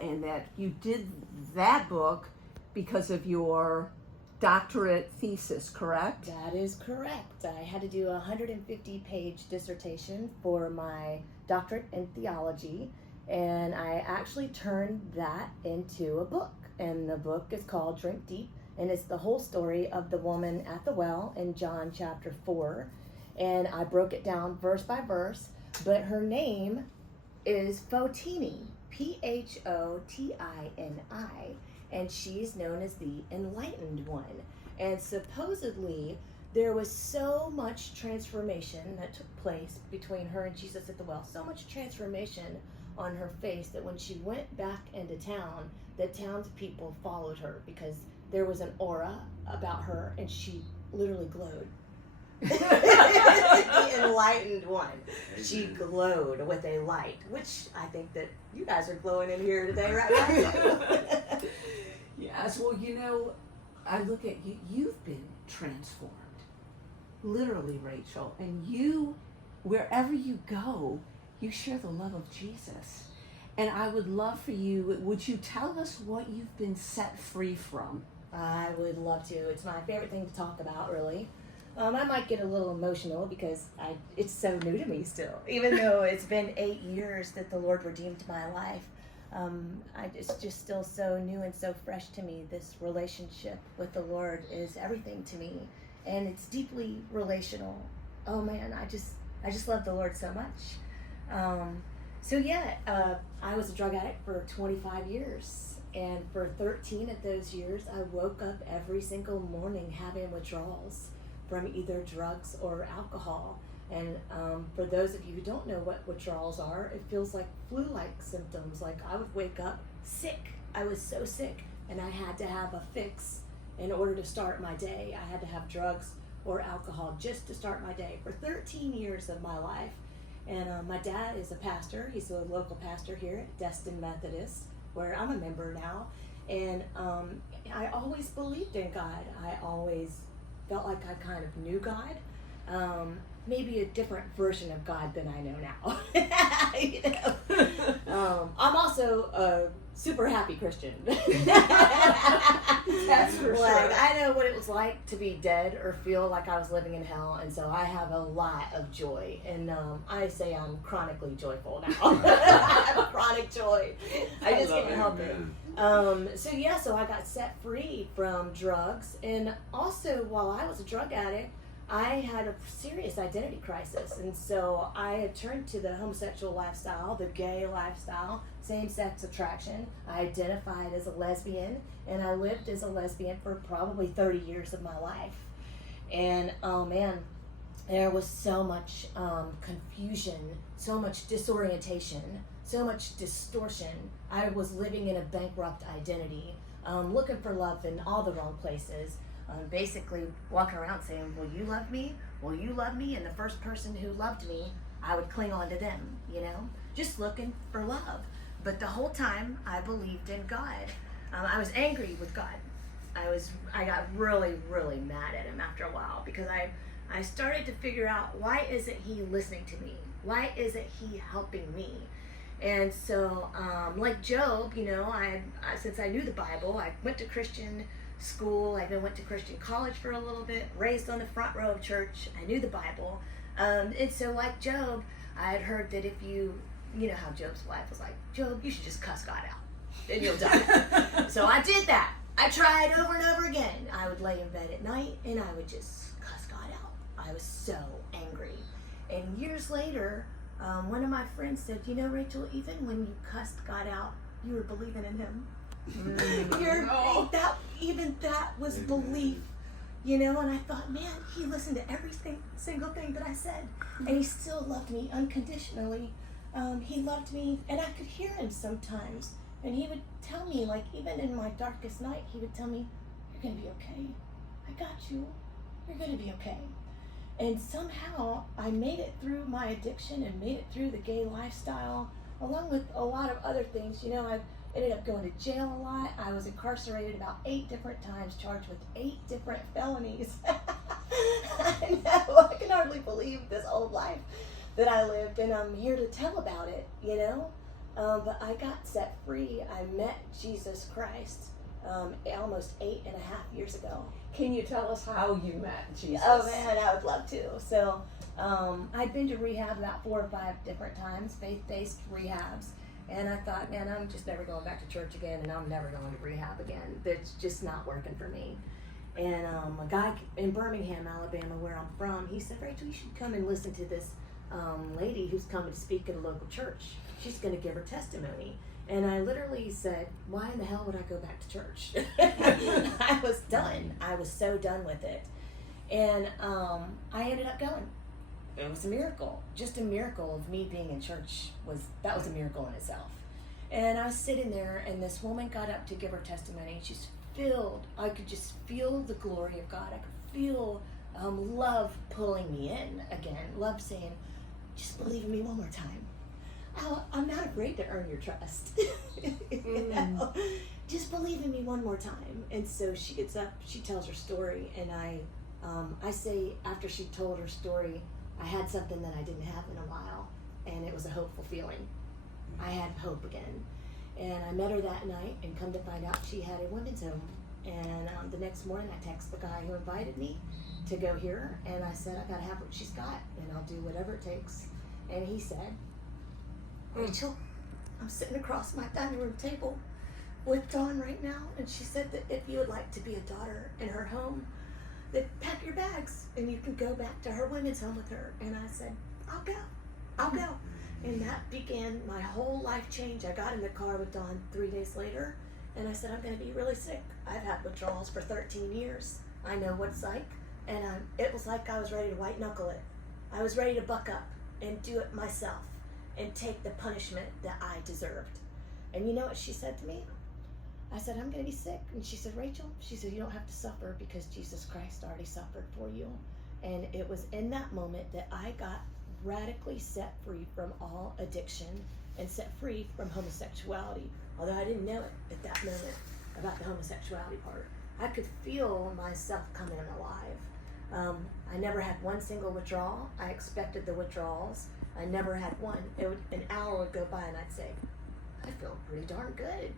and that you did that book because of your doctorate thesis, correct? That is correct. I had to do a 150-page dissertation for my doctorate in theology, and I actually turned that into a book. And the book is called Drink Deep, and it's the whole story of the woman at the well in John chapter 4. And I broke it down verse by verse, but her name is Photini, Photini, and she's known as the Enlightened One. And supposedly, there was so much transformation that took place between her and Jesus at the well, so much transformation on her face that when she went back into town, the townspeople followed her because there was an aura about her and she literally glowed. The Enlightened One. She glowed with a light, which I think that you guys are glowing in here today, right now. Yes, well, you know, I look at you, you've been transformed. Literally, Rachel. And you, wherever you go, you share the love of Jesus. And I would love for you, would you tell us what you've been set free from? I would love to. It's my favorite thing to talk about, really. I might get a little emotional because it's so new to me still. Even though it's been 8 years that the Lord redeemed my life, it's just still so new and so fresh to me. This relationship with the Lord is everything to me, and it's deeply relational. Oh man, I just love the Lord so much. I was a drug addict for 25 years. And for 13 of those years, I woke up every single morning having withdrawals from either drugs or alcohol. And for those of you who don't know what withdrawals are, it feels like flu-like symptoms. Like I would wake up sick. I was so sick, and I had to have a fix in order to start my day. I had to have drugs or alcohol just to start my day for 13 years of my life. And my dad is a pastor. He's a local pastor here at Destin Methodist, where I'm a member now. And I always believed in God. I always felt like I kind of knew God. Maybe a different version of God than I know now. You know? I'm also a super happy Christian. That's for sure. I know what it was like to be dead or feel like I was living in hell, and so I have a lot of joy. And I say I'm chronically joyful now. I have chronic joy. I just can't help it. So I got set free from drugs, and also while I was a drug addict, I had a serious identity crisis, and so I had turned to the homosexual lifestyle, the gay lifestyle, same-sex attraction. I identified as a lesbian, and I lived as a lesbian for probably 30 years of my life. And oh man, there was so much confusion, so much disorientation, so much distortion. I was living in a bankrupt identity, looking for love in all the wrong places. Basically walking around saying, will you love me? Will you love me? And the first person who loved me, I would cling on to them, you know, just looking for love. But the whole time I believed in God. I was angry with God. I got really, really mad at him after a while because I started to figure out, why isn't he listening to me? Why isn't he helping me? And so, like Job, you know, I since I knew the Bible, I went to Christian school. I even went to Christian college for a little bit, raised on the front row of church. I knew the Bible. And so like Job, I had heard that if you know how Job's wife was like, Job, you should just cuss God out and you'll die. So I did that. I tried over and over again. I would lay in bed at night and I would just cuss God out. I was so angry. And years later, one of my friends said, you know, Rachel, even when you cussed God out, you were believing in him. That was belief, you know. And I thought, man, he listened to every single thing that I said, and he still loved me unconditionally. He loved me, and I could hear him sometimes, and he would tell me, like, even in my darkest night, he would tell me, you're gonna be okay, I got you, you're gonna be okay. And somehow I made it through my addiction and made it through the gay lifestyle, along with a lot of other things. You know, I've ended up going to jail a lot. I was incarcerated about 8 different times, charged with 8 different felonies. I know, I can hardly believe this old life that I lived, and I'm here to tell about it, you know. But I got set free. I met Jesus Christ almost 8.5 years ago. Can you tell us how you met Jesus? Oh man, I would love to. So I'd been to rehab about 4 or 5 different times, faith-based rehabs. And I thought, man, I'm just never going back to church again, and I'm never going to rehab again. That's just not working for me. And a guy in Birmingham, Alabama, where I'm from, he said, Rachel, you should come and listen to this lady who's coming to speak at a local church. She's going to give her testimony. And I literally said, why in the hell would I go back to church? I was done. I was so done with it. And I ended up going. It was a miracle. Just a miracle of me being in church. That was a miracle in itself. And I was sitting there, and this woman got up to give her testimony. She's filled. I could just feel the glory of God. I could feel love pulling me in again. Love saying, just believe in me one more time. I'm not afraid to earn your trust. You know? Just believe in me one more time. And so she gets up, she tells her story, and I say after she told her story, I had something that I didn't have in a while, and it was a hopeful feeling. I had hope again. And I met her that night, and come to find out she had a women's home. And the next morning I text the guy who invited me to go here, and I said, I gotta have what she's got, and I'll do whatever it takes. And he said, Rachel, I'm sitting across my dining room table with Dawn right now, and she said that if you would like to be a daughter in her home, that pack your bags and you can go back to her women's home with her. And I said, I'll go. And that began my whole life change. I got in the car with Dawn 3 days later, and I said, I'm going to be really sick. I've had withdrawals for 13 years. I know what it's like. And it was like I was ready to white knuckle it. I was ready to buck up and do it myself and take the punishment that I deserved. And you know what she said to me? I said, I'm going to be sick. And she said, Rachel, she said, you don't have to suffer because Jesus Christ already suffered for you. And it was in that moment that I got radically set free from all addiction and set free from homosexuality. Although I didn't know it at that moment about the homosexuality part. I could feel myself coming alive. I never had one single withdrawal. I expected the withdrawals. I never had one. An hour would go by and I'd say, I feel pretty darn good.